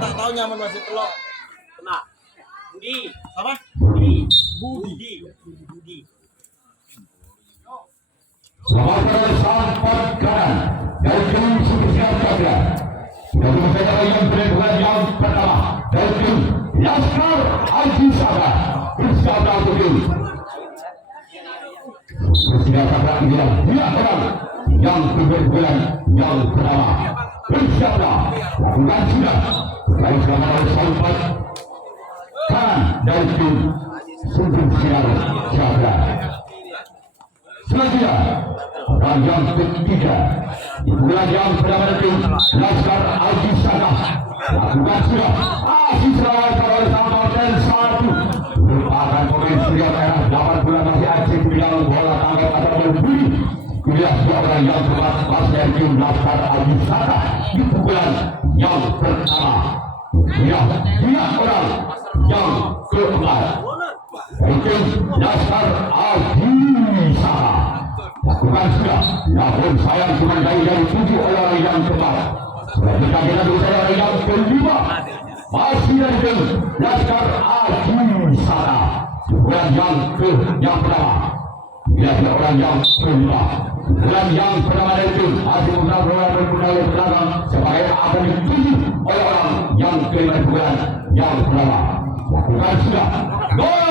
Tak tahu nyaman masih telok. Kena. Budi. Apa? Budi. Sebagai sampai kanan dari tim Suksesnya Jaga. Dari mereka yang berbuat yang pertama dari tim Laskar Haji Saga bersama tim Suksesnya Jaga dia orang yang berbuat yang pertama bersama lakukan sudah baik selama sampai kanan dari tim Suksesnya Jaga. Selanjutnya dan yang ketiga bulan yang pertama itu Laskar Haji Saga lakukan sudah siswa oleh sama dan satu merupakan pemain Surya Merah 8 bulan masih aktif di dalam bola tangkap atau berbunyi kuliah dua orang yang keempat pasien tim Laskar Haji Saga di pukulan yang pertama dia orang yang keempat tim Laskar Haji Saga lakukan sudah, namun sayang cuma dari 7 orang yang keempat. Selanjutnya kita berusaha orang yang kelima masih dari tim Laskar Haji Saga. Bulan yang pertama, dia orang yang kelima. Bulan yang pertama dari tim masih berusaha orang berpunai belakang sebagai akan dituju oleh orang yang kelima bulan yang pertama. Lakukan sudah, gol!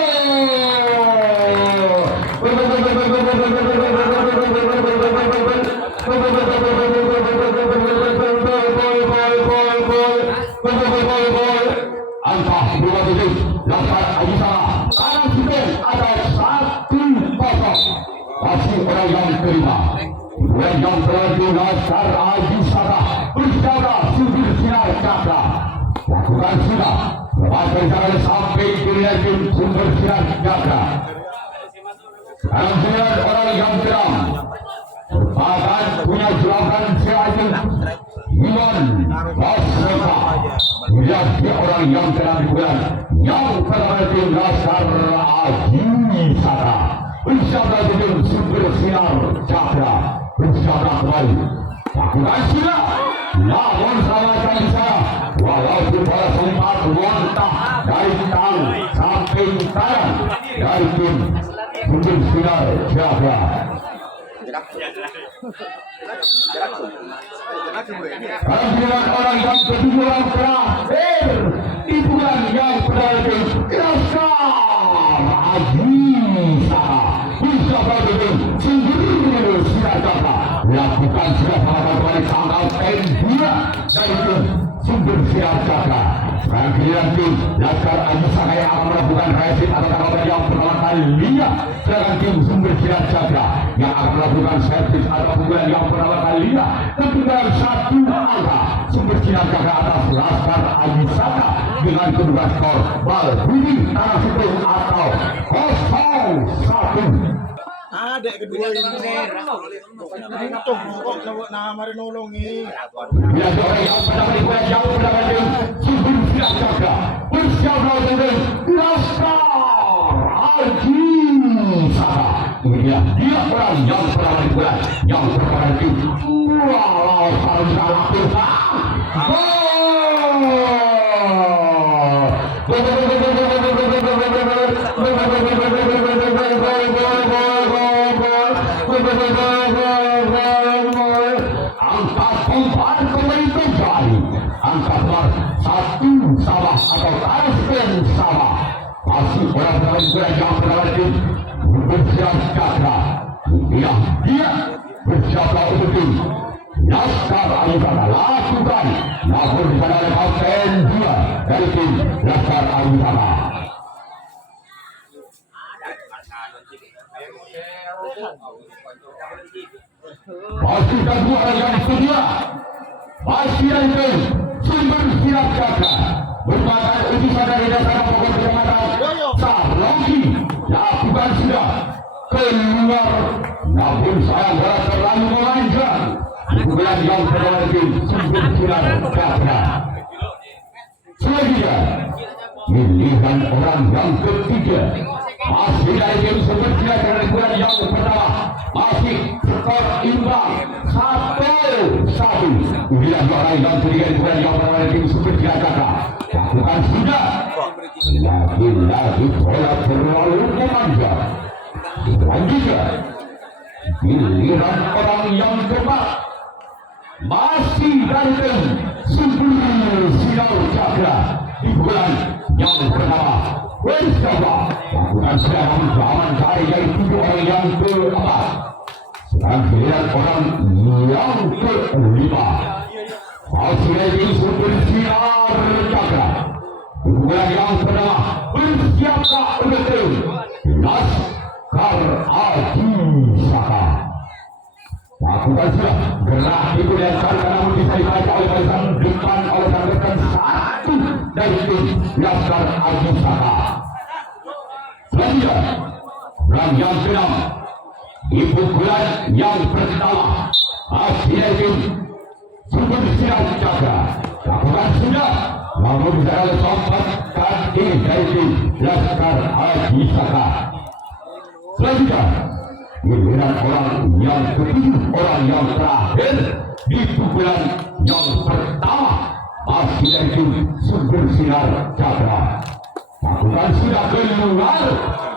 Angka 27 Laskar Haji Saga kanan skor ada 1-0 masih orang yang kelima yang berarti Laskar Haji Saga bersama Sumber Sinar Cakra lakukan sudah lepaskan tangan sampai dunia tim Sumber Sinar Cakra kemudian orang yang geram bahkan punya juragan Sirajul Iman Basreka dia orang yang telah dibuat yang pertama tim Laskar Haji Saga bersama tim Sumber Sinar Cakra bersama kembali lakukan sudah namun selamatkan saya walaupun pada sempat lontar dari tangan sampai tangan dari tim Sumber Sinar Cakra. Kemudian orang yang kedua terakhir di bulan yang terakhir Laskar Haji Saga bersama dengan Sumber Sinar Cakra lakukan sudah pada tanggal 2 dari tim Sumber Sinar Cakra. Kemudian tim Laskar Haji Saga yang akan melakukan resit atau tanggal yang pertama kalinya sedangkan tim Sumber Sinar Cakra yang akan melakukan servis atau pukulan yang pertama kalinya ketinggalan 1 angka Sumber Sinar Cakra atas Laskar Haji Saga dengan kedua skor bal bunyi tanah sukun atau 0-1. Ada kedua ini. Untung kok nama nolongi. Dia orang yang pertama dibuat jauh pertama itu Subur Siap Cakra bersiap lawan Laskar Haji Saka. Kemudian dia orang yang pertama dibuat yang pertama itu wow salah angkat umpan kembali terjadi angkat bar 1 sama atau Tarsem sama masih orang yang pertama itu bersiap cakra dia bersiap untuk tim Laskar Alisaka lakukan namun di sana ada kapten 2 dari tim Laskar Alisaka. Masih kedua yang kedua masih itu Sumber Siap Cakra merupakan utusan dari dasar pokok kecamatan Sarlogi lakukan sudah keluar namun sayang bola terlalu memanjang bulan yang kedua itu Sumber Siap Cakra. Selanjutnya pilihan orang yang ketiga masih dari tim Sumber Siap Cakra bulan yang pertama masih skor imbang 1-1. Kemudian orang yang ketiga di bulan yang pertama dari tim Sumber Siap Cakra lakukan sudah lagi bola terlalu memanjang. Selanjutnya pilihan orang yang keempat masih dari tim Sumber Siap Cakra di bulan yang pertama bersama lakukan serangan zaman dari dari 7 orang yang keempat. Sekarang pilihan orang yang kelima masih dari tim Sumber Siap Cakra di bulan yang pertama bersiaplah untuk tim Laskar Alisaka. Lakukan sudah gerak itu dan karena namun bisa dibaca oleh barisan depan oleh rekan 1 dari tim Laskar Alisaka. Selanjutnya bulan yang ke-6 di pukulan yang pertama masih dari tim Sumber Siap Cakra lakukan sudah namun bisa oleh sompat kaki dari tim Laskar Alisaka. Selanjutnya giliran orang yang ke-7 orang yang terakhir di pukulan yang pertama masih dari tim Sumber Siap Cakra lakukan sudah keluar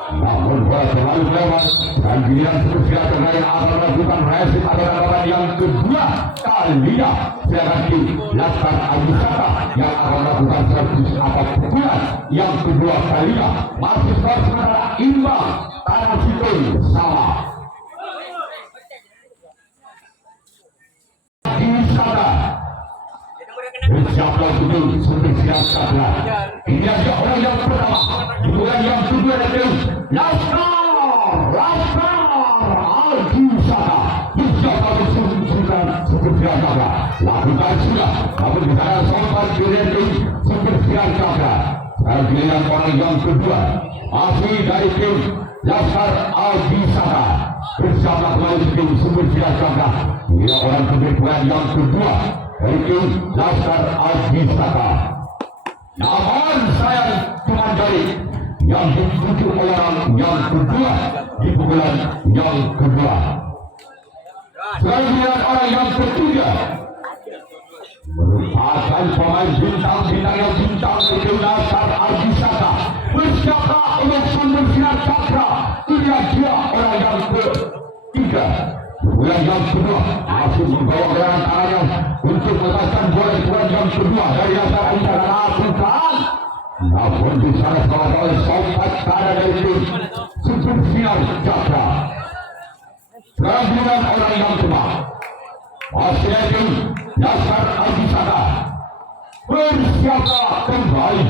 namun bola terlalu lewat dan giliran Sumber Siap Cakra yang akan melakukan resip adalah yang kedua kalinya sedangkan tim Laskar Alisaka yang akan melakukan servis atau pukulan yang kedua kalinya masih skor sementara imbang tanah situ sama. Di sana bersiaplah untuk Sumber Siap Cakra. Ini ada orang yang pertama di bulan yang kedua dari Laskar Alisaka bersiaplah untuk Sumber Siap Cakra lakukan sudah namun di sana sompat pilihan tim Sumber Siap Cakra. Sekarang pilihan orang yang kedua masih dari tim Laskar Alisaka bersiaplah kembali tim Sumber Siap Cakra. Ini orang kedua yang kedua dari tim Laskar Alisaka. Namun sayang cuma dari yang dituju orang yang kedua di pukulan yang kedua. Selanjutnya orang yang ketiga merupakan pemain bintang-bintang yang bintang dari tim Laskar Alisaka bersiaplah untuk Sumber Siap Cakra. Ini dia orang yang ketiga bulan yang kedua masih membawa gerakan tangannya untuk melepaskan bola di bulan yang kedua dari Laskar Alisaka lakukan namun di sana oleh sompat karena dari tim Sumber Siap Cakra. Sekarang bulan orang yang kedua masih dari tim Laskar Alisaka bersiaplah kembali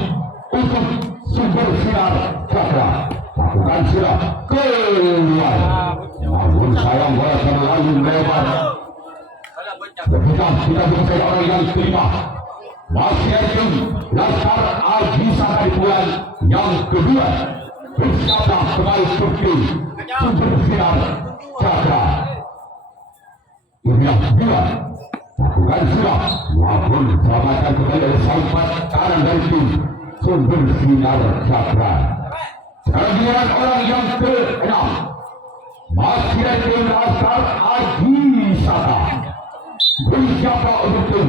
untuk Sumber Siap Cakra lakukan sudah keluar namun sayang bola terlalu lebar. Kita berbicara orang yang kelima masih ada Laskar Alisaka di bulan yang kedua bersiaplah kembali Turki sumber sinar Cakra. Ini yang kedua lakukan sudah maupun selamatkan kembali oleh sahabat kanan dari tim sumber sinar Cakra. Sekarang giliran orang yang ke-6 masih dari tim Laskar Adi Saka. Bersiaplah untuk tim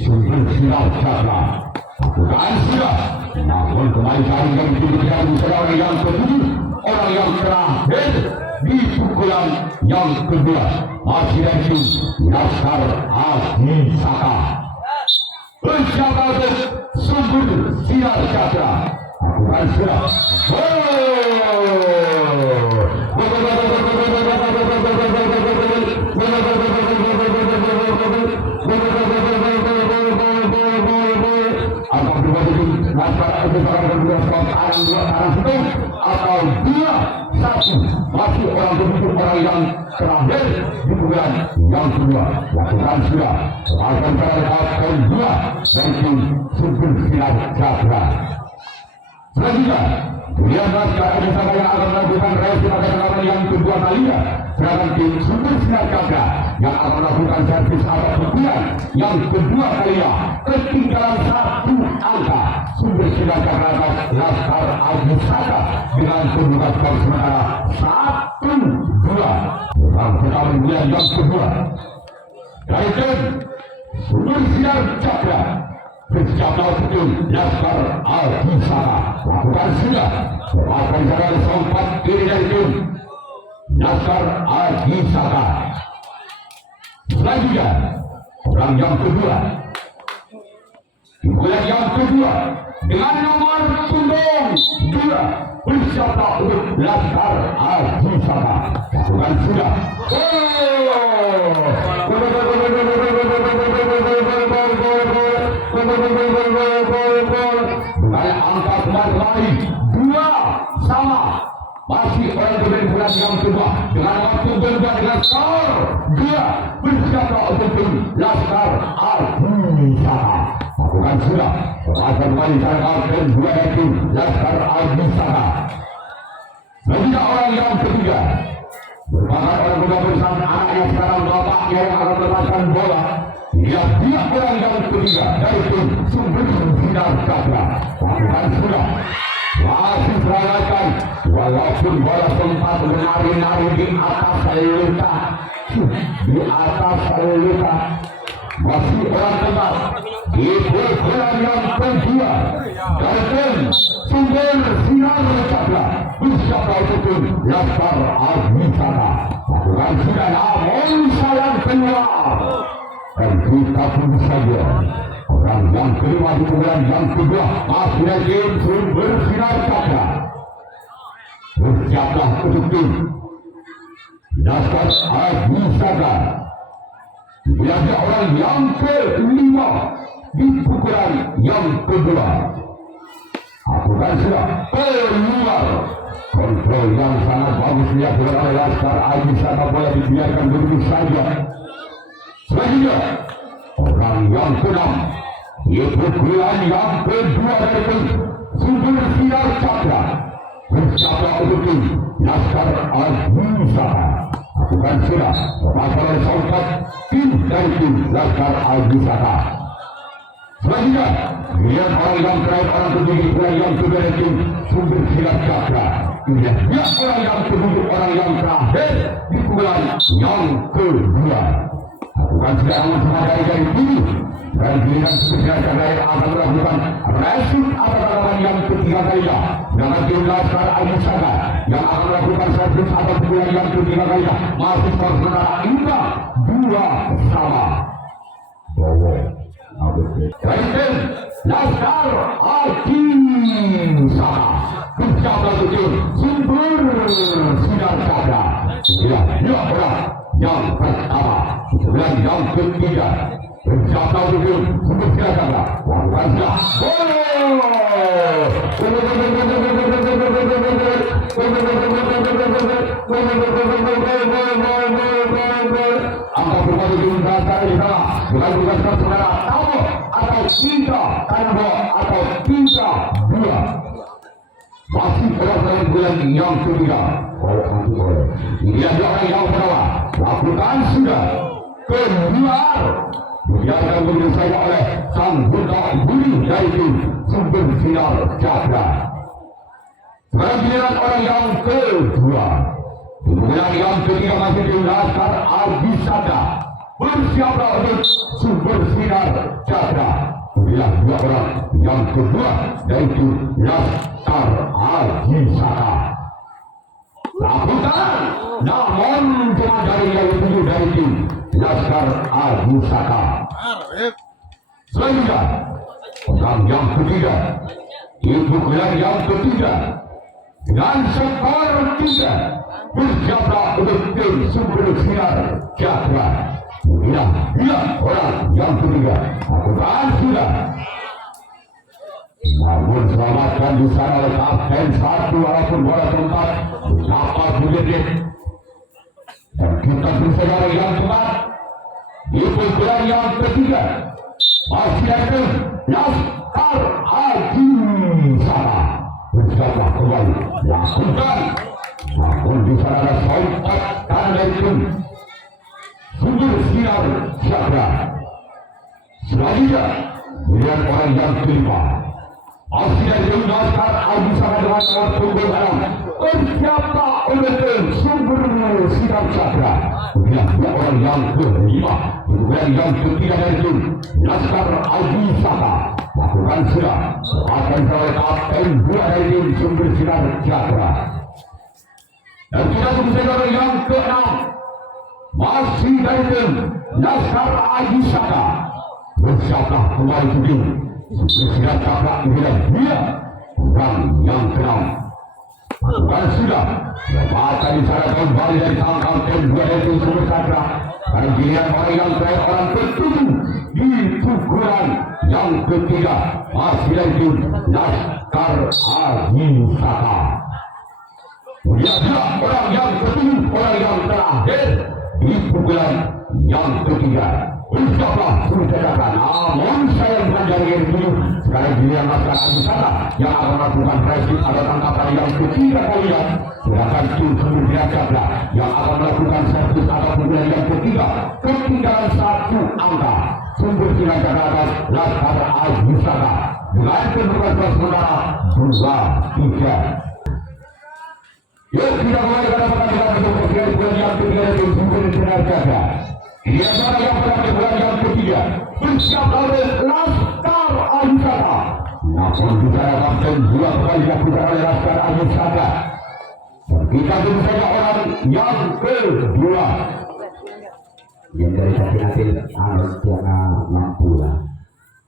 sumber sinar Cakra. Lakukan sudah namun kembali kali yang diberikan orang yang ke-7, orang yang terakhir di pukulan yang kedua masih dari tim Laskar Adi Saka. Bersiaplah untuk sumber sinar Cakra. Lakukan sudah. Atau 2-1 masih orang berbentuk orang yang terakhir di bulan yang kedua. Lakukan sudah. Akan pada kedua dari tim sumber sinar Cakra. Selanjutnya, kemudian Laskar Adi Saka yang akan melakukan reaksi pada perlawanan yang kedua kalinya. Sedangkan tim sumber sinar Cakra yang akan melakukan servis atau pukulan yang kedua kalinya. Ketinggalan 1 angka. Sumber sinar Cakra atas Laskar Adi Saka dengan pembuka skor sementara 1-2. Dalam pertandingan yang kedua, dari tim sumber sinar Cakra bersiaplah untuk Laskar Adi Saka. Lakukan sudah. Akan jalan sempat kiri dari tim Laskar Adi Saka. Selanjutnya orang yang kedua, pukulan yang kedua dengan nomor punggung 2 bersiaplah untuk Laskar Adi Saka. Lakukan sudah. Dengan angka kembali 2-sama. Masih orang berbeda bulan yang kedua dengan waktu berbeda dengan skor 2 bersiaplah untuk tim Laskar Adi Saka. Lakukan sudah. Akan kembali cara kapten 2 dari tim Laskar Adi Saka. Selanjutnya orang yang ketiga merupakan orang muda bersama anaknya sekarang bapaknya yang akan melepaskan bola. Dia orang yang ketiga dari tim sumber sinar Cakra. Lakukan sudah. Masih seragakan walaupun bola sempat menari-nari di atas luka. Di atas luka masih orang tempat di pukulan yang kedua dari tim sumber sinar Cakra. Bersiaplah untuk tim Laskar Adi Saka. Lakukan sudah namun sayang keluar. Dan kita pun saja orang yang kelima di bulan yang kedua masih dari tim sumber sinar Cakra. Bersiaplah untuk tim Laskar Adi Saka. Biasa orang yang kelima di pukulan yang kedua. Lakukan sudah keluar. Kontrol yang sangat bagus dilakukan oleh Laskar Adi Saka. Boleh dibiarkan begitu saja. Selanjutnya orang yang ke-6 yaitu pukulan yang kedua dari tim sumber sinar Cakra. Bersiaplah untuk tim Laskar Adi Saka. Lakukan sudah. Terpasang oleh sahabat tim dari tim Laskar Adi Saka. Selanjutnya lihat orang yang terakhir, orang ketujuh pukulan yang kedua dari tim sumber sinar Cakra. Lihat orang yang ketujuh, orang yang terakhir di pukulan yang kedua. Lakukan sudah namun semua dari dulu. Dan giliran spesial Cakra yang akan melakukan resip atas lawan yang ketiga kalinya. Dengan tim Laskar Adi Saka yang akan melakukan servis atas pukulan yang ketiga kalinya. Masih skor sementara imbang 2-sama. Dari tim Laskar Adi Saka. Bersiaplah untuk tim sumber sinar Cakra. Ya, orang yang pertama, dan yang ketiga. Bersiaplah untuk tim sumber sinar Cakra. Lakukan sudah. Angka berpadu tim Laskar Adi Saka dengan tugas saudara tamu atau 3-2 atau 3-2. masih orang bulan yang ketiga. Ini adalah yang pertama. Lakukan sudah keluar. Dibiarkan menyelesaikan oleh sang budak budi dari tim sumber sinar Cakra. Sekarang orang yang kedua. Kemudian yang ketiga masih di Laskar Abisada. Bersiaplah untuk sumber sinar Cakra. Kemudian dua orang yang kedua yaitu Laskar Abisada. Lakukan, namun cuma dari yang tujuh dari tim Laskar Abisada. Selanjutnya, orang yang ketiga, itu yang ketiga. Dengan skor 3 bersiaplah untuk tim sumber sinar Cakra. Kemudian dia orang yang ketiga. Lakukan sudah. Namun selamatkan di sana oleh kapten satu walaupun bola tempat dapat menjadi. Dan kita berusaha yang cepat di pukulan yang ketiga. Masih ada Laskar Abisada. Bersiaplah kembali. Lakukan. Namun di sana ada sontak tanda itu sumber sinar Cakra. Selanjutnya melihat orang yang kelima. Masih dari Laskar Abisada dengan orang tunggu dalam. Bersiaplah oleh sumber sinar Cakra. Kemudian dua orang yang kelima. Kemudian yang ketiga dari itu Laskar Abisada. Lakukan sudah. Akan oleh kapten dua dari tim sumber sinar Cakra. Dan kita berusaha yang ke-6. Masih dari tim Laskar Abisada. Bersiaplah kembali ke tim sumber sinar Cakra. Kemudian dia orang yang ke-6. Lakukan sudah. Lepas di sana kembali dari kapten dua dari tim sumber Cakra. Dan giliran orang yang terakhir orang ke-7 di pukulan yang ketiga masih dari tim Laskar Abisada. Dia orang yang ke-7, orang yang terakhir di pukulan yang ketiga. Bersiaplah sudah katakan. Namun saya bukan dari yang ke-7. Sekarang giliran Laskar Abisada yang akan melakukan pressing atau tangkapan yang ketiga kalinya. Sedangkan tim sumber sinar Cakra yang akan melakukan servis atau pukulan yang ketiga. Ketinggalan 1 angka. Sumber sinar Cakra atas Laskar Abisada dengan keberhasilan sementara 2-3. Yuk kita mulai pada pertandingan untuk pukulan yang ketiga dari sumber sinar Cakra. Ini adalah yang pertama pukulan yang ketiga. Bersiap oleh Laskar Abisada. Namun bicara kapten dua kali dilakukan oleh Laskar Abisada. Kita tunggu saja orang yang kedua. Yang dari nanti harus tiada mampu lah.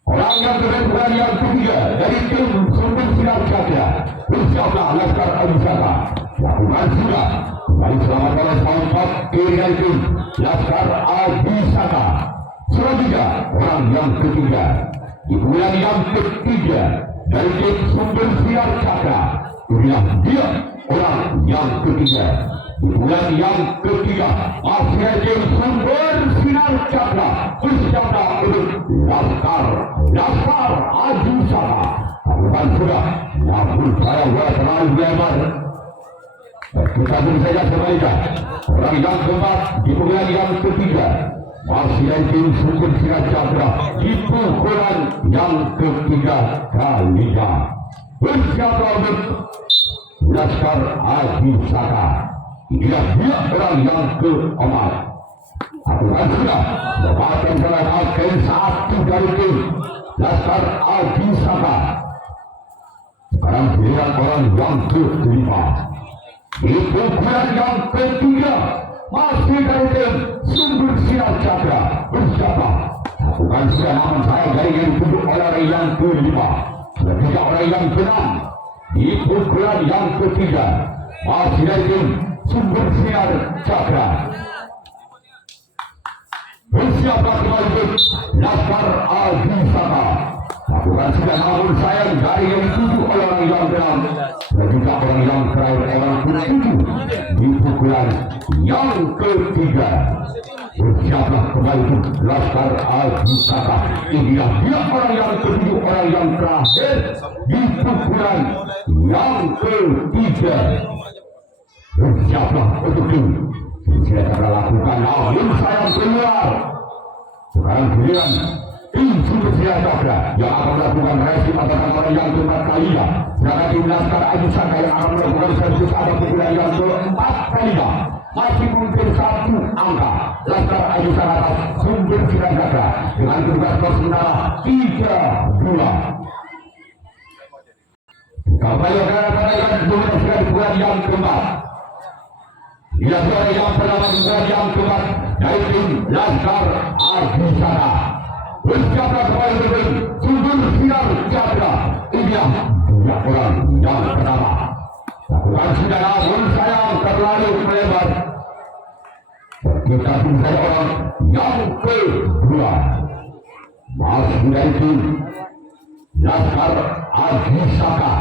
Orang yang kedua yang ketiga dari tim sumber sinar Cakra. Bersiaplah Laskar Abisada. Lakukan sudah. Kembali selamat oleh sontak kiri dari tim Laskar Abisada. Selanjutnya orang yang ketiga. Di bulan yang ketiga dari tim sumber sinar Cakra. Kemudian dia orang yang ketiga. Di bulan yang ketiga masih ada sumber sinar Cakra. Bersiaplah untuk Laskar Abisada. Lakukan sudah. Namun saya buat terlalu lebar. Kita beri saja sebaliknya. Orang yang keempat di bulan yang ketiga masih ada tim sumber sinar Cakra. Di pukulan yang ketiga kalinya. Bersiaplah untuk Laskar Abisada. Inilah dia orang yang keempat. Lakukan sudah. Lepaskan salah kapten satu dari tim Laskar Abisada. Sekarang giliran orang yang kelima. Di pukulan yang ketiga masih dari tim sumber sinar Cakra. Bersiaplah. Lakukan sudah. Namun saya dari yang duduk oleh yang kelima. Ketiga orang yang ke-6. Di pukulan yang ketiga masih dari tim sumber sinar Cakra. Bersiaplah kembali untuk Laskar Abisada. Lakukan sudah. Namun sayang dari yang dituju oleh orang yang ke-6 dan juga orang yang terakhir orang ke-7 di pukulan yang ketiga. Bersiaplah kembali itu Laskar Al-Hisaka. Inilah dia orang yang ketujuh, orang yang terakhir di pukulan yang ketiga. Bersiaplah untuk itu. Saya akan lakukan namun sayang keluar. Sekarang giliran tim Sumesia Cakra yang akan melakukan resi pada orang yang keempat kalinya. Sedangkan tim Laskar Al-Hisaka yang akan melakukan servis pada pukulan yang keempat kalinya. Masih mungkin satu angka. Laskar Al-Hisaka atas Sumesia Cakra dengan tugas sementara 3-2. Kembali akan Sumesia pukulan yang keempat. Ia suara yang pertama juga yang keempat dari tim Laskar Al-Hisaka. Bersiaplah kembali dengan Sumesia Cakra. Inilah dua orang yang pertama. Lakukan sudah namun sayang terlalu melebar. Kita saya orang yang kedua. Masih dari tim Laskar Al-Hisaka.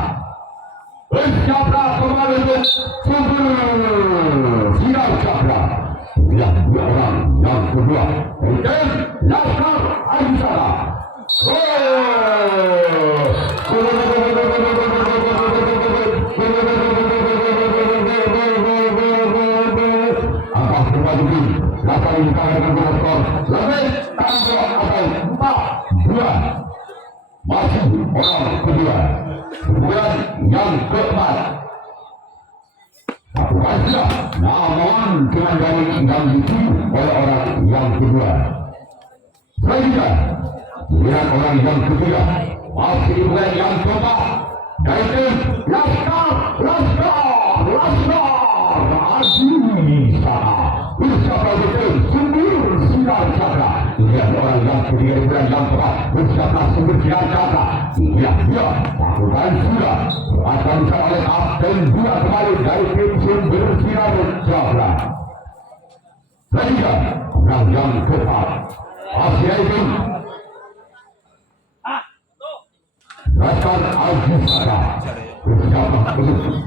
Bersiaplah kembali untuk Sumesia Cakra. Inilah dua orang yang kedua dari tim Laskar Al-Hisaka. Angkat kembali tim Laskar Al-Hisaka dengan skor lebih tangguh atau 4-2. Masih orang kedua. Kemudian yang keempat. Lakukan sudah namun dengan dari yang dituju oleh orang yang kedua. Selanjutnya lihat orang yang ketiga. Masih dimulai yang keempat dari tim Laskar Al-Hisaka. Bersiaplah betul Sumesia Cakra. Lihat orang yang ketiga di bulan yang keempat. Bersiaplah Sumesia Cakra. Lihat dia lakukan sudah. Akan bisa oleh Kapten 2 kembali dari tim Sumesia Cakra. Selanjutnya orang yang keempat. Masih itu Laskar Al-Hisaka. Bersiaplah betul.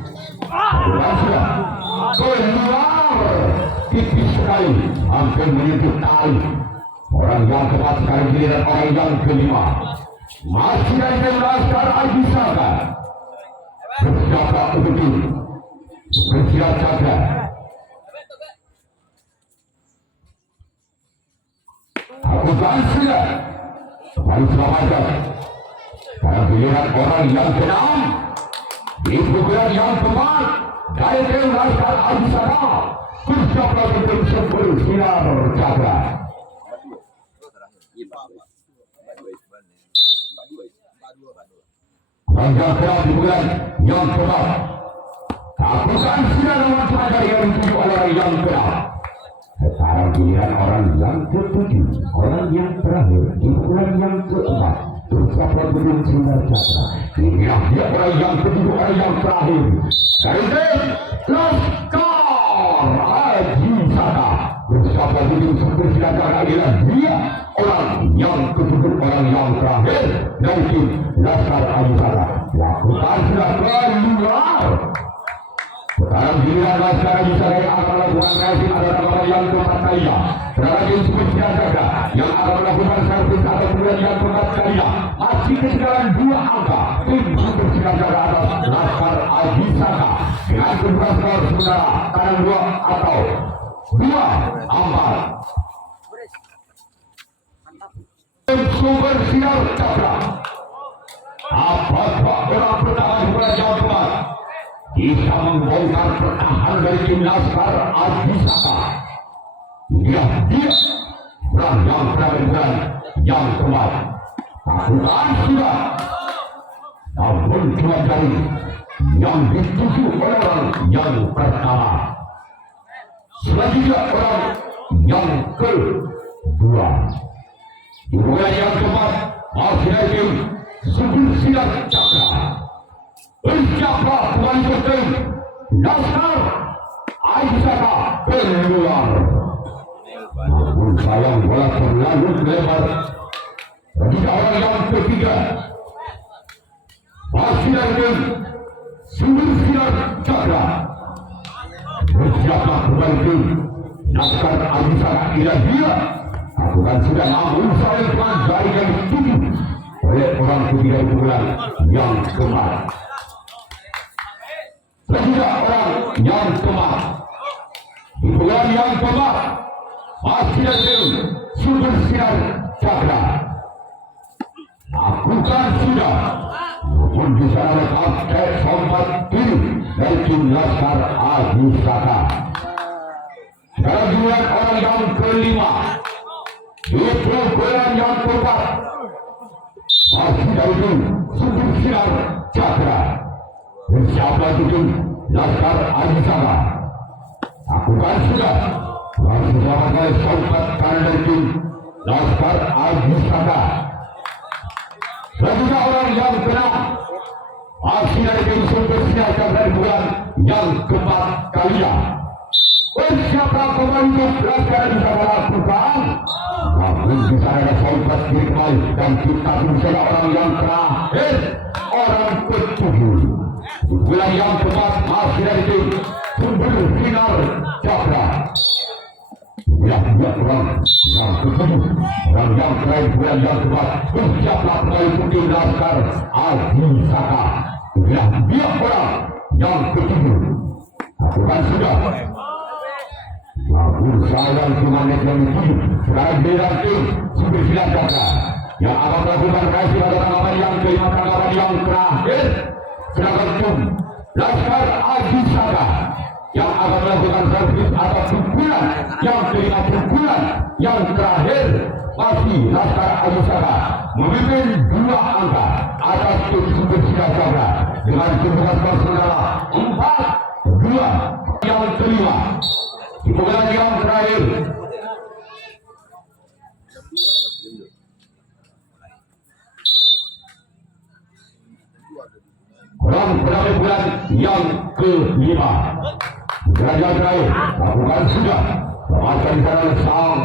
Dan sudah keluar tipis sekali hampir menyentuh tali. Orang yang keempat sekarang giliran orang yang kelima. Masih dari tim Laskar Al-Hisaka. Bersiaplah untuk itu Sumesia Cakra. Lakukan sudah kembali selamatkan. Sekarang giliran orang yang keenam di pukulan yang keempat dari tim Laskar Al-Hisaka. Bersiaplah untuk Sumesia Cakra. Rangka keras di bulan yang keempat. Lakukan sudah nomor dari yang dituju oleh yang keempat. Sekarang giliran orang yang ketujuh, orang yang terakhir di bulan yang keempat. Bersiaplah untuk Sumesia Cakra. Inilah dia orang yang ketujuh, orang yang terakhir dari tim Laskar Al-Hisaka. Bersiaplah untuk Sumesia Cakra. Inilah dia orang yang ketujuh, orang yang terakhir dari tim Laskar Al-Hisaka. Lakukan sudah keluar. Sekarang giliran Laskar Al-Hisaka yang akan melakukan reaksi adalah orang yang keempat kalinya. Sekarang tim Sumesia Cakra yang akan melakukan servis atau kemudian yang keempat kalinya. Masih ketinggalan 2 angka. Tim Sumesia Cakra atas Laskar Al-Hisaka dengan kedua skor sementara tangan 2 atau 2-4. Tim Sumesia Cakra. Apakah orang pertama di bulan yang keempat bisa membongkar pertahanan dari tim Laskar Al-Hisaka? Ya, dia orang yang berada di bulan yang keempat. Lakukan sudah namun cuma dari yang dituju oleh orang yang pertama. Selanjutnya orang yang kedua di bulan yang keempat. Masih lagi Sumesia Cakra. Bersiaplah kembali untuk Laskar Al-Hisaka keluar. Namun sayang bola terlalu lebar. Ketika orang yang ketiga masih lagi Sumesia Cakra. Bersiaplah kembali untuk Laskar Abisaka tidak dia lakukan sudah namun saya dari yang tujuh oleh orang ketiga pukulan yang keempat. Ketiga orang yang keempat pukulan yang keempat masih ada sumber sinar cakra lakukan sudah pun bisa oleh kapten Sompat Kiri dari tim Laskar Abisaka. Sekarang giliran orang yang kelima itu pukulan yang keempat masih dari tim sumber sinar cakra. Siapa itu Laskar Abisaka lakukan sudah langsung selamat oleh Sompat kanan dari tim Laskar Abisaka. Selanjutnya orang yang kena masih dari tim sumber sinar cakra bulan yang keempat kalinya. Siapa kembali untuk Laskar Abisaka lakukan namun bisa ada Sompat Kiri kembali dan kita bisa orang yang terakhir orang ketujuh. Bulan yang keempat masih dari tim sumber sinar cakra. Ya, orang yang ketujuh, orang yang terakhir bulan yang keempat bersiaplah kembali untuk tim Laskar Abisaka. Ya, dia orang yang ketujuh. Lakukan sudah. Berusaha yang cuma yang tujuh. Sekarang giliran tim sumber sinar cakra yang akan melakukan reaksi pada tanggapan yang kelima, tanggapan yang terakhir. Sedangkan tim Laskar Abisaka yang akan melakukan servis atau pukulan yang kelima, pukulan yang terakhir masih Laskar Abisaka memimpin 2 angka atas tim sumber sinar cakra dengan jumlah skor sementara 4-2. Yang kelima pukulan yang terakhir orang bulan yang kelima. Derajat terakhir lakukan sudah lepaskan di sana sang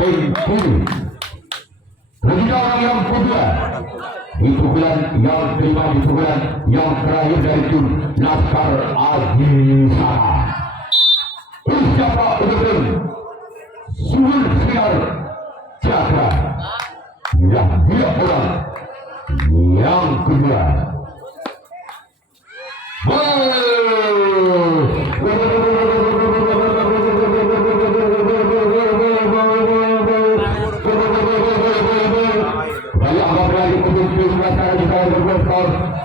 tim kiri. Selanjutnya orang yang kedua di pukulan yang kelima, di pukulan yang terakhir dari tim Laskar Abisaka. Siapa untuk sumber sinar cakra yang dia orang yang kedua.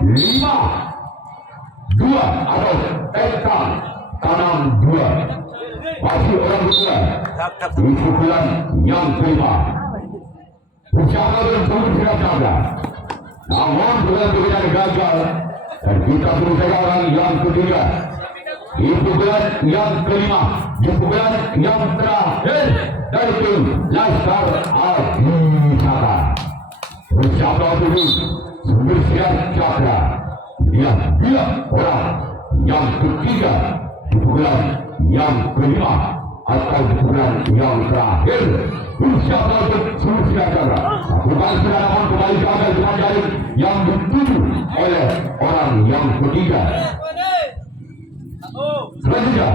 Lima dua atau tentang tanam 2 masih orang kedua di pukulan yang kelima. Bersama dengan sumber sinar cakra namun bukan berbeda gagal. Dan kita terus saja orang yang ketiga di pukulan yang kelima, di pukulan yang terakhir dari tim Laskar Abisaka. Bersama dulu sumber sinar cakra dia orang yang ketiga di pukulan yang kelima atau di pukulan yang terakhir. Bersama untuk sumber sinar cakra bukan serangan kembali gagal dengan jaring yang dituju oleh orang yang ketiga. Selanjutnya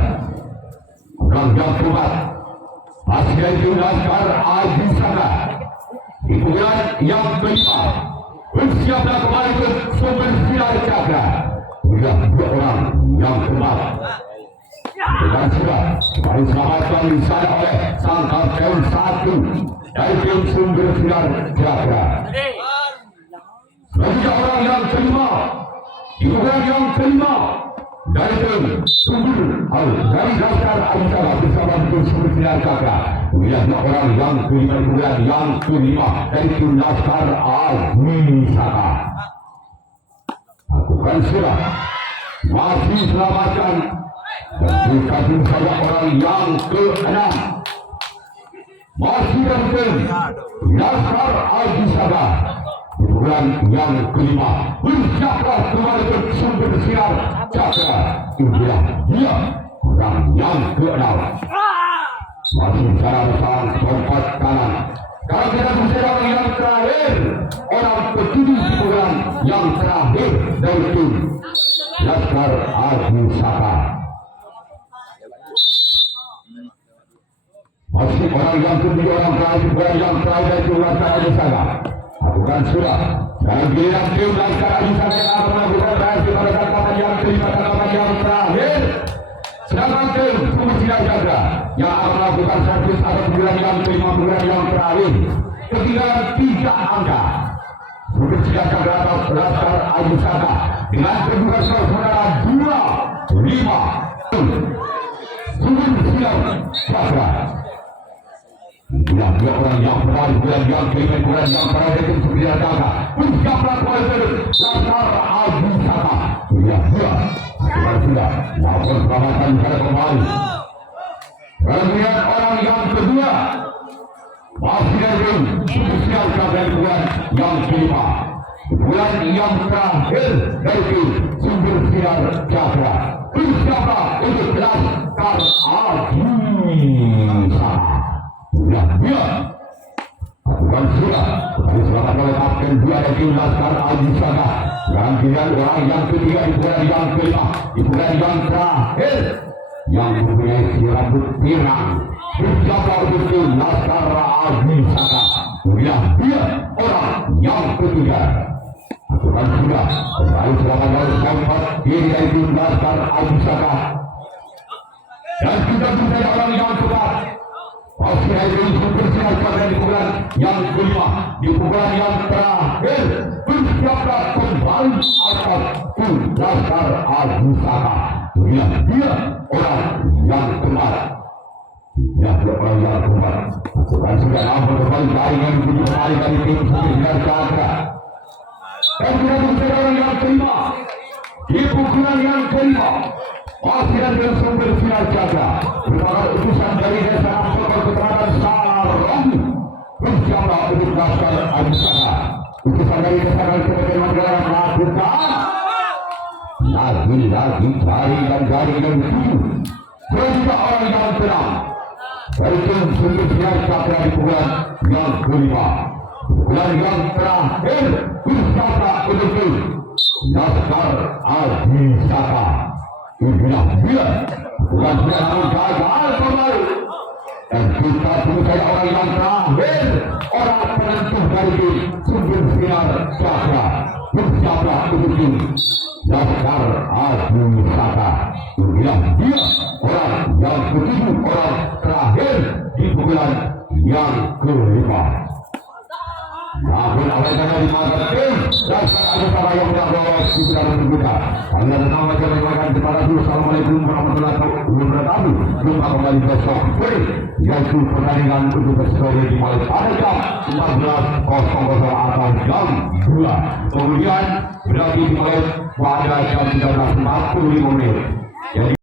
orang yang keempat masih dari tim Laskar Abisaka di pukulan yang kelima. Bersiaplah kembali ke sumber sinar cakra. Sudah 2 orang yang keempat. Dan sudah kembali selamatkan di sana oleh sang kapten 1 dari tim sumber sinar cakra. Selanjutnya orang yang kelima di pukulan yang kelima dari tim sumber dari Laskar Abisaka bersama tim sumber sinar cakra. Kemudian orang yang kelima di pukulan yang kelima dari tim Laskar Abisaka. Lakukan sudah masih selamatkan dan dikasih saja orang yang ke-6 masih dari tim Laskar Abisaka. Pukulan yang kelima bersiaplah kembali ke sumber sinar cakra. Inilah dia orang yang ke-6 masih secara besar Sompat kanan. Kalau kita bicara yang terakhir orang ketujuh pukulan yang terakhir dari tim Laskar Abisaka. orang yang kedua, orang terakhir, yang terakhir itu Laskar Ajisaka. Lakukan sudah. Dalam giliran tim Laskar Ajisaka yang akan melakukan reaksi pada tangkapan yang kelima, tangkapan yang terakhir. Sedangkan tim Sumber Sinar Jaga yang akan melakukan servis atau bulan yang kelima, bulan yang terakhir. Ketinggalan 3 angka. Sumber Sinar Jaga atau Laskar Ajisaka dengan kedudukan saudara 2-5. Sumber Sinar Jaga. Bulan orang yang terakhir, bulan yang kelima, bulan yang terakhir itu Sumber Sinar Jaga. Bersiaplah kualitas Laskar Ajisaka. Sudah lapor perawatan pada kembali. Kemudian orang yang kedua masih ada Sumber Sinar bulan yang kelima, bulan yang terakhir dari Sumber Sinar Jaga. Bersiaplah untuk Laskar Ajisaka. Bukan sudah kembali selamat oleh kapten 2 dari Laskar Ajisaka. Dan pilihan orang yang ketiga di bulan yang kelima, di bulan yang terakhir, yang mempunyai si rambut pirang. Bersiaplah untuk tim Laskar Ajisaka. Kemudian dia orang yang ketiga. Bukan sudah kembali selamat oleh keempat diri dari tim Laskar Ajisaka. Dan kita punya orang yang keempat. Masih ada Sumber Sinar Jaga di bulan yang kelima, di bulan yang terakhir. Bersiaplah kembali atas tim Laskar Ajisaka. Kemudian dia orang yang keempat. Yang orang yang keempat. Bukan sudah nampak kembali jaringan menuju kembali dari tim Sumber Sinar Jaga. Dan kita punya orang yang kelima, di bulan yang kelima. Masih ada Sumber Sinar Jaga. Merupakan utusan dari desa keterangan Sarong. Bersiaplah untuk Laskar Ajisaka. Utusan dari desa keterangan negara melakukan lagi cari dan tuju. Berita orang yang tenang dari tim Sumber Sinar Jaga di bulan yang kelima, bulan yang terakhir. Bersiaplah untuk tim Laskar Ajisaka. Inilah dia, bukan sedang gagal kembali. Dan kita percaya orang yang terakhir, orang penentu dari Sumber Sinar Jaga. Bersiaplah untuk tim Laskar Ajisaka. Inilah dia, orang yang ketujuh, orang terakhir di bulan yang kelima. Namun oleh karena di mata tim Laskar Ajisaka yang tidak lolos di dalam kita. Anda tetap saja menyampaikan kepada Assalamualaikum warahmatullahi wabarakatuh. Jumpa kembali besok sore, yaitu pertandingan untuk sore dimulai pada jam 14.00 atau jam 2. Kemudian berarti dimulai pada jam 13.45 menit.